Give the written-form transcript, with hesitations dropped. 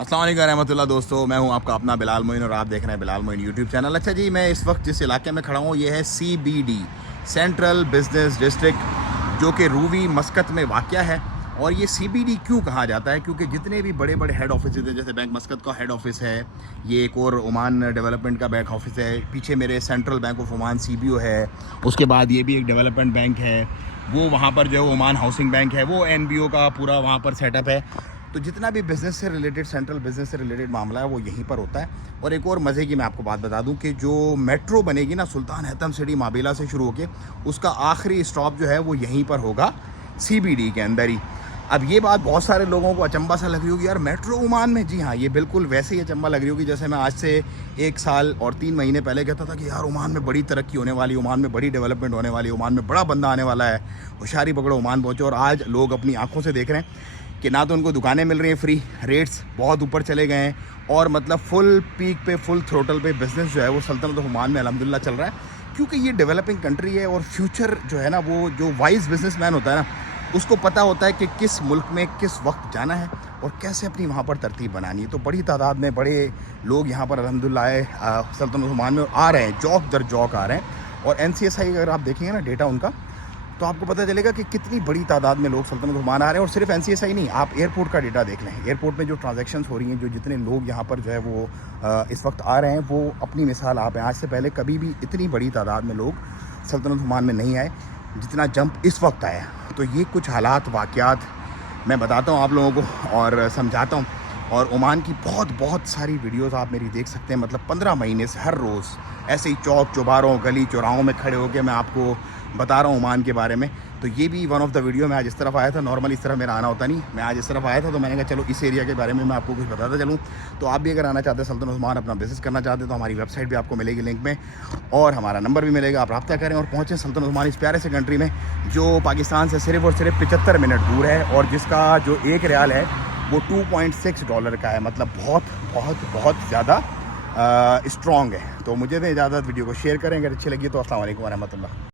السلام علیکم رحمۃ اللہ دوستو، میں ہوں آپ کا اپنا بلال معین اور آپ دیکھ رہے ہیں بلال معین یوٹیوب چینل۔ اچھا جی، میں اس وقت جس علاقے میں کھڑا ہوں یہ ہے CBD، سینٹرل بزنس ڈسٹرکٹ، جو کہ رووی مسقط میں واقع ہے۔ اور یہ CBD کیوں کہا جاتا ہے؟ کیونکہ جتنے بھی بڑے بڑے ہیڈ آفسز ہیں، جیسے بینک مسقط کا ہیڈ آفس ہے، یہ ایک اور عمان ڈیولپمنٹ کا بینک آفس ہے، پیچھے میرے central bank of Oman CBO ہے، اس کے بعد یہ بھی ایک ڈیولپمنٹ بینک ہے، وہ وہاں پر جو ہے عمان ہاؤسنگ بینک ہے، وہ NBO کا پورا وہاں پر سیٹ اپ ہے۔ تو جتنا بھی بزنس سے ریلیٹڈ، سینٹرل بزنس سے ریلیٹڈ معاملہ ہے وہ یہیں پر ہوتا ہے۔ اور ایک اور مزے کی میں آپ کو بات بتا دوں کہ جو میٹرو بنے گی نا سلطان حتم سٹی مابیلا سے شروع ہو کے، اس کا آخری اسٹاپ جو ہے وہ یہیں پر ہوگا، CBD کے اندر ہی۔ اب یہ بات بہت سارے لوگوں کو اچنبھا سا لگ رہی ہوگی، یار میٹرو عمان میں؟ جی ہاں، یہ بالکل ویسے ہی اچنبھا لگ رہی ہوگی جیسے میں آج سے 1 سال اور 3 مہینے پہلے کہتا تھا کہ یار عمان میں بڑی ترقی ہونے والی، عمان میں بڑی ڈیولپمنٹ ہونے والی، عمان میں بڑا بندہ آنے والا ہے، ہوشیاری پکڑو عمان پہنچو۔ اور آج لوگ اپنی آنکھوں سے دیکھ رہے ہیں کہ نہ تو ان کو دکانیں مل رہی ہیں فری، ریٹس بہت اوپر چلے گئے ہیں، اور مطلب فل پیک پہ، فل تھروٹل پہ بزنس جو ہے وہ سلطنت عمان میں الحمدللہ چل رہا ہے۔ کیونکہ یہ ڈیولپنگ کنٹری ہے، اور فیوچر جو ہے نا، وہ جو وائز بزنس مین ہوتا ہے نا، اس کو پتہ ہوتا ہے کہ کس ملک میں کس وقت جانا ہے اور کیسے اپنی وہاں پر ترتیب بنانی ہے۔ تو بڑی تعداد میں بڑے لوگ یہاں پر الحمدللہ سلطنت عمان میں آ رہے ہیں، جوک در جوک آ رہے ہیں۔ اور NCSI اگر آپ دیکھیں گے نا ڈیٹا ان کا، تو آپ کو پتہ چلے گا کہ کتنی بڑی تعداد میں لوگ سلطنت عمان آ رہے ہیں۔ اور صرف NCSI نہیں، آپ ایئرپورٹ کا ڈیٹا دیکھ لیں، ایئرپورٹ میں جو ٹرانزیکشنز ہو رہی ہیں، جو جتنے لوگ یہاں پر جو ہے وہ اس وقت آ رہے ہیں، وہ اپنی مثال آپ ہیں۔ آج سے پہلے کبھی بھی اتنی بڑی تعداد میں لوگ سلطنت عمان میں نہیں آئے جتنا جمپ اس وقت آیا۔ تو یہ کچھ حالات، واقعات میں بتاتا ہوں آپ لوگوں کو اور سمجھاتا ہوں۔ اور عمان کی بہت ساری ویڈیوز آپ میری دیکھ سکتے ہیں، مطلب 15 مہینے سے ہر روز ایسے ہی چوک چوباروں، گلی چوراہوں میں کھڑے ہو کے میں آپ کو بتا رہا ہوں عمان کے بارے میں۔ تو یہ بھی ون آف دا ویڈیو، میں آج اس طرف آیا تھا، نارمل اس طرف میرا آنا ہوتا نہیں، میں آج اس طرف آیا تھا تو میں نے کہا چلو اس ایریا کے بارے میں آپ کو کچھ بتاتا چلوں۔ تو آپ بھی اگر آنا چاہتے ہیں سلطنت عمان، اپنا بزنس کرنا چاہتے ہیں، تو ہماری ویب سائٹ بھی آپ کو ملے گی لنک میں، اور ہمارا نمبر بھی ملے گا، آپ رابطہ کریں اور پہنچیں سلطنت عمان، اس پیارے سے کنٹری میں جو پاکستان سے صرف اور صرف 75 منٹ دور ہے، اور جس کا جو 1 ریال ہے وہ $2.6 کا ہے، مطلب بہت زیادہ اسٹرانگ ہے۔ تو مجھے دیں اجازت، ویڈیو کو شیئر کریں، اگر اچھی لگی تو۔ السلام علیکم ورحمۃ اللہ۔